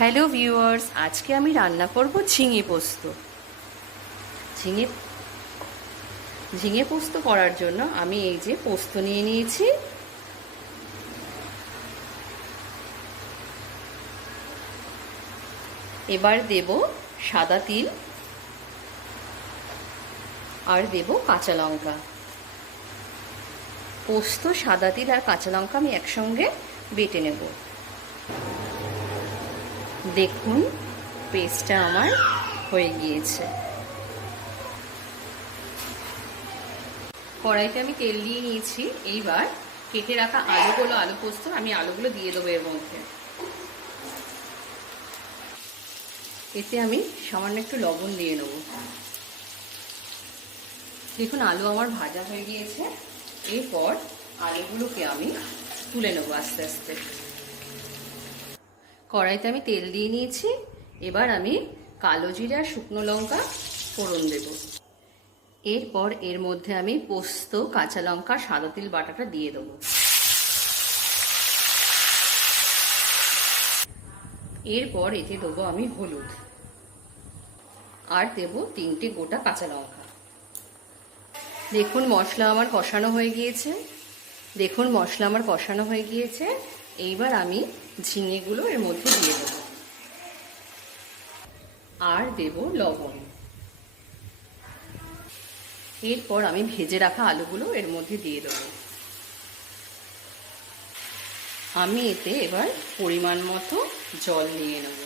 Hello viewers, আজকে আমি রান্না করব ঝিঙে পোস্ত। ঝিঙে ঝিঙে পোস্ত করার জন্য আমি এই যে পোস্ত নিয়ে নিয়েছি। এবার দেব সাদা তিল আর দেব কাঁচা লঙ্কা। পোস্ত, সাদা তিল আর কাঁচা লঙ্কা আমি একসঙ্গে বেটে নেব। দেখুন পেস্টটা আমার হয়ে গিয়েছে। কড়াইতে আমি তেল দিয়ে নিয়েছি। এইবার কেটে রাখা আলু পোস্ত আমি আলুগুলো দিয়ে দেবো এর মধ্যে। এতে আমি সামান্য একটু লবণ দিয়ে নেব। দেখুন আলু আমার ভাজা হয়ে গিয়েছে। এরপর আলুগুলোকে আমি তুলে নেব আস্তে আস্তে। কড়াইতে আমি তেল দিয়ে নিয়েছি। এবার আমি কালো জিরা, শুকনো লঙ্কা ফোড়ন দেব। এরপর এর মধ্যে আমি পোস্ত, কাঁচা লঙ্কা, সাদা তিল বাটাটা দিয়ে দেবো। এরপর এতে দেবো আমি হলুদ আর দেব 3টে গোটা কাঁচা লঙ্কা। দেখুন মশলা আমার কষানো হয়ে গিয়েছে। এইবার আমি ঝিঙেগুলো এর মধ্যে দিয়ে দেব আর দেব লবণ। এরপর আমি ভেজে রাখা আলুগুলো এর মধ্যে দিয়ে দেব। আমি এতে এবার পরিমাণ মতো জল নিয়ে নেব।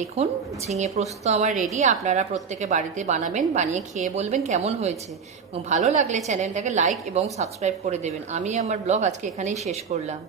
দেখুন ঝিঙে পোস্ত আমার রেডি। আপনারা প্রত্যেকে বাড়িতে বানাবেন, বানিয়ে খেয়ে বলবেন কেমন হয়েছে। এবং ভালো লাগলে চ্যানেলটাকে লাইক এবং সাবস্ক্রাইব করে দেবেন। আমি আমার ব্লগ আজকে এখানেই শেষ করলাম।